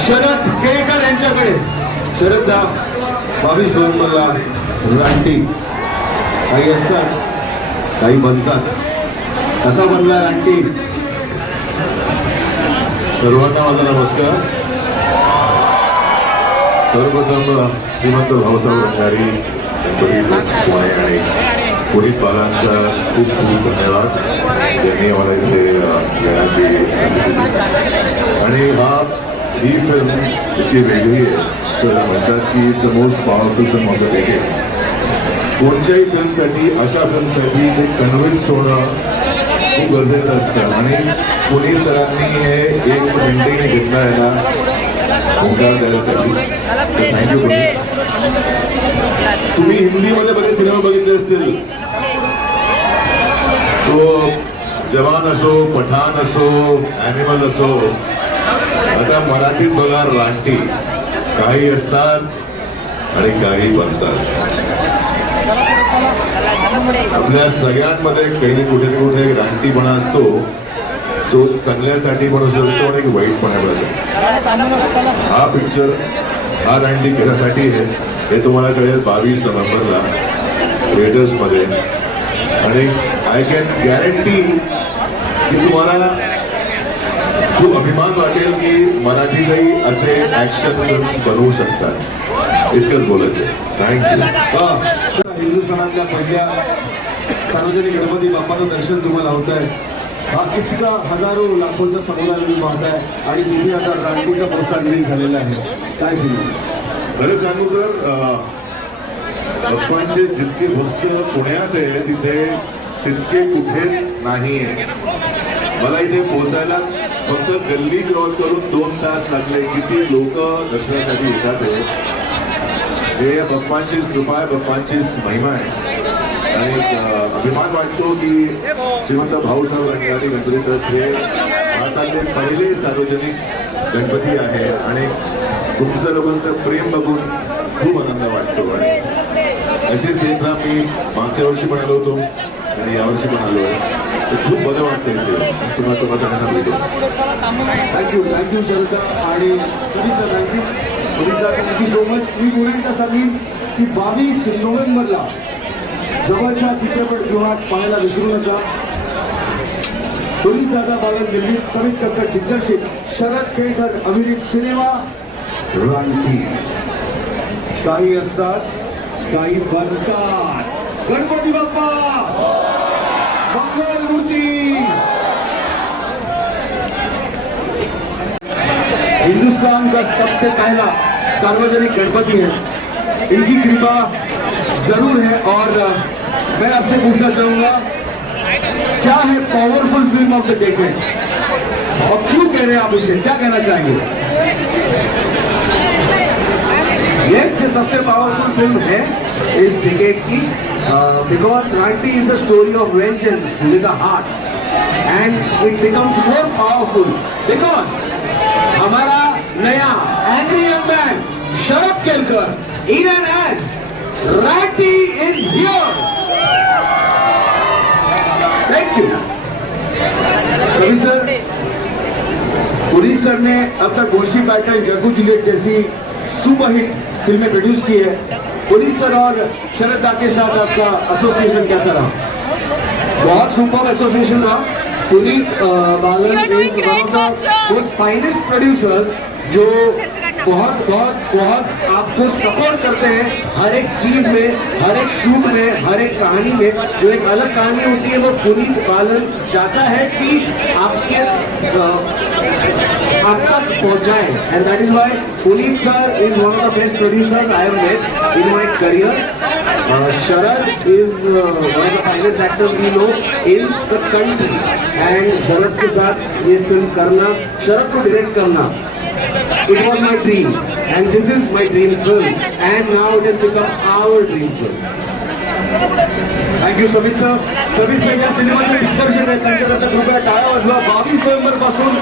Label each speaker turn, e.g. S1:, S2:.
S1: शरद केळकर यांच्याकडे. शरद दा बावीस नोव्हेंबरला रानटी. काही असतात काही बनतात. कसा बनला रानटी?
S2: सर्वांना माझा नमस्कार. सर्वप्रथम श्रीमंत भाऊसाहेब रंगारी गणपती ट्रस्ट पुणे आणि पुनीत बालांचा खूप खूप धन्यवाद. त्यांनी आम्हाला इथे येण्याची आणि हा ही फिल्म इतकी वेगळी आहे. तर म्हणतात की it's the most powerful film of the decade कोणत्याही फिल्मसाठी अशा फिल्मसाठी ते कन्व्हिन्स होणं खूप गरजेचं असतं. आणि पुनीत सरांनी हे एक मिनिटही घेतला याला ओंकार द्यायसाठी थँक्यू तुम्ही हिंदीमध्ये बरेच सिनेमा बघितले असतील. तो जवान असो पठाण असो ॲनिमल असो आता मराठीत बघा रानटी काही असतात आणि काही बनतात. आपल्या सगळ्यांमध्ये काही ना कुठे ना कुठे एक रानटीपणा असतो. तो चांगल्यासाठी पण असू शकतो आणि एक वाईटपणा पण असतो हा पिक्चर हा रानटी घेण्यासाठी आहे हे तुम्हाला कळेल बावीस नोव्हेंबरला थिएटर्समध्ये आणि आय कॅन गॅरंटी की तुम्हाला खूप अभिमान वाटेल की मराठीतही असे ऍक्शन फिल्म्स बनवू शकतात. इतकंच बोलायचं थँक्यू
S1: हिंदुस्थानातल्या पहिल्या सार्वजनिक गणपती बाप्पाचं दर्शन तुम्हाला होत आहे हा इतका हजारो लाखोंचा समुदाय तुम्ही पाहताय आणि तिथे आता रानटीचा पोस्टर रिलीज झालेला आहे. काय फिल्म
S2: खरं सांगू तर बाप्पांचे जितके भक्त पुण्यात आहे तिथे तितके कुठेच नाही आहे मला इथे पोहोचायला फक्त गल्ली क्रॉस करून दोन तास लागले. किती लोक दर्शनासाठी येतात हे. बप्पांचीच बाप्पांचीच कृपा आहे बाप्पांचीच महिमा आहे. आणि अभिमान वाटतो की श्रीमंत भाऊसाहेब रंगारी गणपती ट्रस्ट हे भारतातले पहिले सार्वजनिक गणपती आहे. आणि तुमचं लोकांचं प्रेम बघून खूप आनंद वाटतो. आणि असेच एकदा मी मागच्या वर्षी पण आलो होतो. आणि यावर्षी पण आलो आहे. तर खूप बरं वाटतं इथे. तुम्हाला तुम्हाला सगळ्यांना भेटून.
S1: थँक्यू थँक्यू शरदा आणि सभी सर थँक्यू पुनीता थँक्यू सो मच मी पुन्हा एकदा सांगेन की बावीस नोव्हेंबरला जवळच्या चित्रपटगृहात पाहायला विसरू नका. पुनीत दादा बालन निर्मित समित कक्कड दिग्दर्शित शरद केळकर अभिनीत सिनेमा रानटी काही असतात काही बनतात. गणपती बाप्पा! मूर्ती। हिंदुस्तान का सबसे पहला सार्वजनिक गणपति है। इनकी कृपा ज़रूर है और मैं आपसे पूछना चाहूँगा, क्या है powerful film of the decade और क्यों कह रहे हैं आप इसे? क्या कहना चाहेंगे? सबसे पावरफुल फ़िल्म है इस डिकेड की because Ranti is the story of vengeance with a heart and it becomes more powerful because हमारा नया angry young man Sharad Kelkar in and as Ranti is here thank you सभी sir पुलिस sir ने अब तक गोशी pattern Jaggu Juliet जैसी superhit फ़िल्में प्रोड्यूस की है। पुलिस सर और शरद दा के साथ आपका एसोसिएशन कैसा रहा? बहुत सुपर एसोसिएशन रहा। Puneet Balan is one of the finest producers जो बहुत बहुत बहुत आपको सपोर्ट करते हैं हर एक चीज़ में हर एक शूट में हर एक कहानी में। जो एक अलग कहानी होती है वो पुनीत बालन चाहता है कि आपके अ, आप तक पहुंचाए and that is why Puneet sir is one of the best producers I have met in my career Sharad is one of the finest actors we know in the country and Sharad के साथ ये film करना शरद को direct करना it was my dream and this is my dream film and now it has become our dream film Thank you Samit sir Samit sir या सिनेमाचे दिग्दर्शक आहेत. त्यांच्याकरता कृपया टाळा वाजवा. बावीस नोव्हेंबरपासून